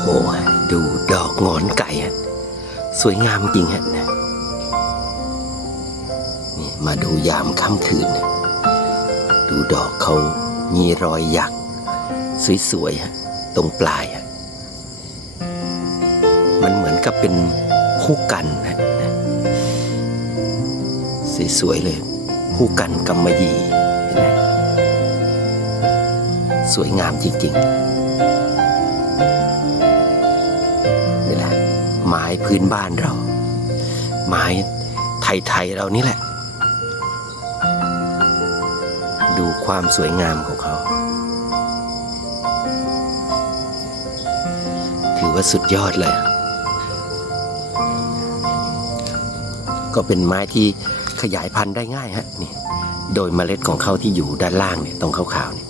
โหดูดอกงอนไก่ฮะสวยงามจริงฮะนะนี่มาดูยามค่ำคืนนะดูดอกเขามีรอยหยัก สวยๆฮะตรงปลายฮะมันเหมือนกับเป็นคู่กันนะสวยๆเลย คู่กันกำมะหยี่เห็นไหมสวยงามจริง ๆ ไม้พื้นบ้านเรา ไม้ไทยๆเรานี่แหละ ดูความสวยงามของเขา ถือว่าสุดยอดเลย ก็เป็นไม้ที่ขยายพันธุ์ได้ง่ายฮะนี่โดยเมล็ดของเขาที่อยู่ด้านล่างเนี่ยตรงขาวๆเนี่ย